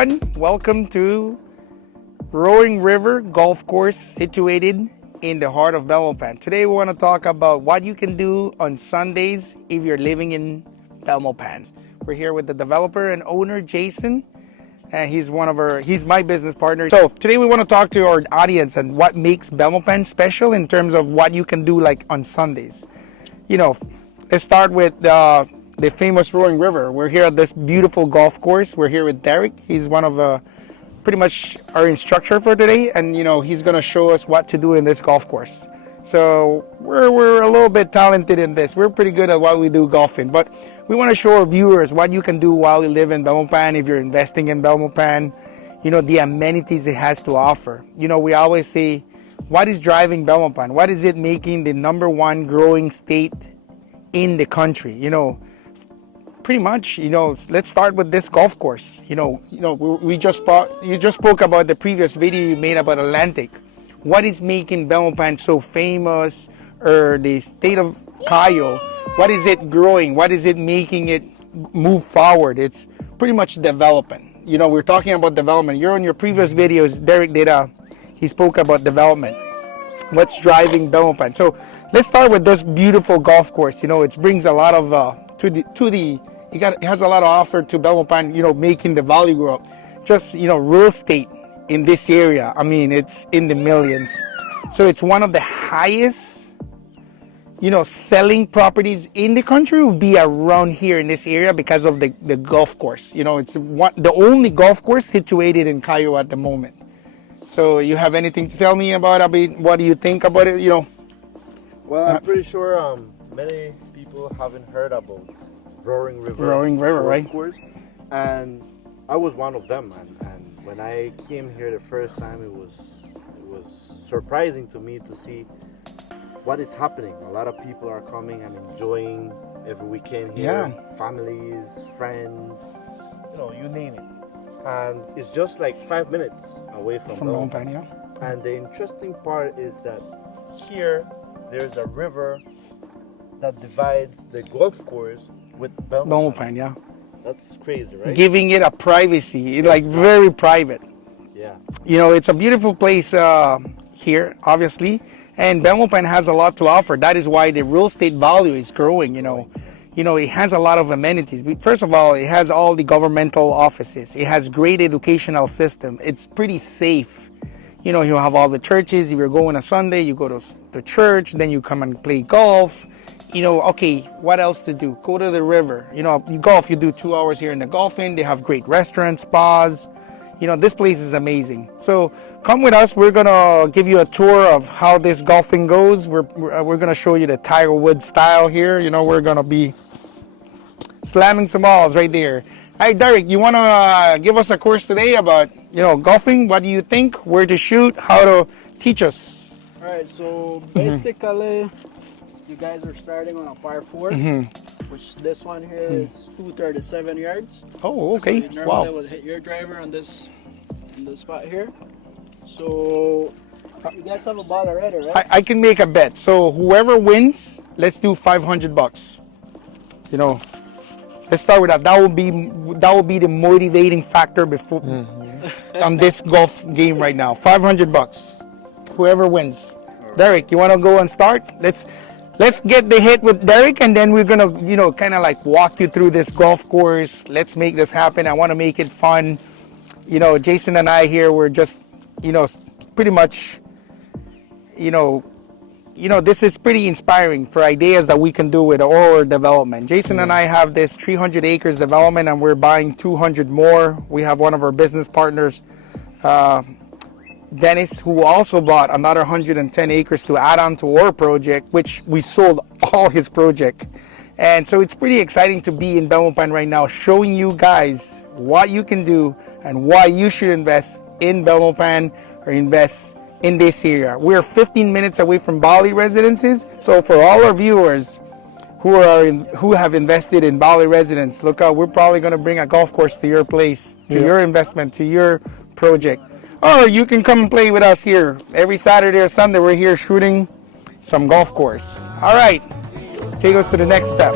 everyone. Welcome to Roaring River Golf Course situated in the heart of Belmopan. Today we want to talk about what you can do on Sundays if you're living in Belmopan. We're here with the developer and owner, Jason, and he's my business partner. So today we want to talk to our audience and what makes Belmopan special in terms of what you can do like on Sundays. You know, let's start with the famous Roaring River. We're here at this beautiful golf course. We're here with Derek. He's one of pretty much our instructor for today, and you know he's gonna show us what to do in this golf course. So we're a little bit talented in this. We're pretty good at what we do golfing, but we want to show our viewers what you can do while you live in Belmopan. If you're investing in Belmopan, you know the amenities it has to offer. You know, we always say, what is driving Belmopan? What is it making the #1 growing state in the country? You know, pretty much, you know, let's start with this golf course. You know, you just spoke about the previous video you made about Atlantic. What is making Belmopan so famous, or the state of Cayo? What is it growing? What is it making it move forward? It's pretty much development. You know, we're talking about development. You're on your previous videos, Derek he spoke about development. What's driving Belmopan? So let's start with this beautiful golf course. You know, it brings a lot of it has a lot of offer to Belmopan, you know, making the value grow up. Just, you know, real estate in this area, I mean, it's in the millions. So it's one of the highest, you know, selling properties in the country will be around here in this area because of the golf course. You know, it's the only golf course situated in Cayo at the moment. So you have anything to tell me about what do you think about it, you know? Well, I'm pretty sure many people haven't heard about Roaring River, right? Course, and I was one of them. And when I came here the first time, it was surprising to me to see what is happening. A lot of people are coming and enjoying every weekend here. Yeah. Families, friends, you know, you name it. And it's just like 5 minutes away from Belmopan, yeah. And the interesting part is that here there's a river that divides the golf course with Belmopan, yeah. That's crazy, right? Giving it a privacy, like very private. Yeah. You know, it's a beautiful place here, obviously, and Belmopan has a lot to offer. That is why the real estate value is growing. You know, it has a lot of amenities. First of all, it has all the governmental offices. It has great educational system. It's pretty safe. You know, you have all the churches. If you're going on Sunday, you go to the church, then you come and play golf. You know, okay, what else to do? Go to the river. You know, you golf, you do 2 hours here in the golfing. They have great restaurants, spas. You know, this place is amazing. So come with us. We're going to give you a tour of how this golfing goes. We're going to show you the Tiger Woods style here. You know, we're going to be slamming some balls right there. Hey, Derek, you want to give us a course today about, you know, golfing? What do you think? Where to shoot? How to teach us? All right, so basically, you guys are starting on a par 4, which this one here is 237 yards. Oh, okay. So you Wow. normally would hit your driver on this spot here. So you guys have a ball already, right? I can make a bet. So whoever wins, let's do $500. You know, let's start with that. That will be the motivating factor before on this golf game right now. $500. Whoever wins. Derek, you want to go and start? Let's get the hit with Derek, and then we're gonna, you know, kind of like walk you through this golf course. Let's make this happen. I want to make it fun. You know, Jason and I here, we're just, you know, pretty much, you know, this is pretty inspiring for ideas that we can do with our development. Jason and I have this 300 acres development, and we're buying 200 more. We have one of our business partners, Dennis, who also bought another 110 acres to add on to our project, which we sold all his project. And so it's pretty exciting to be in Belmopan right now, showing you guys what you can do and why you should invest in Belmopan or invest in this area. We're 15 minutes away from Bali residences. So for all our viewers who have invested in Bali residence, look out, we're probably going to bring a golf course to your place, to your investment, to your project. Or you can come and play with us here. Every Saturday or Sunday, we're here shooting some golf course. All right, take us to the next step.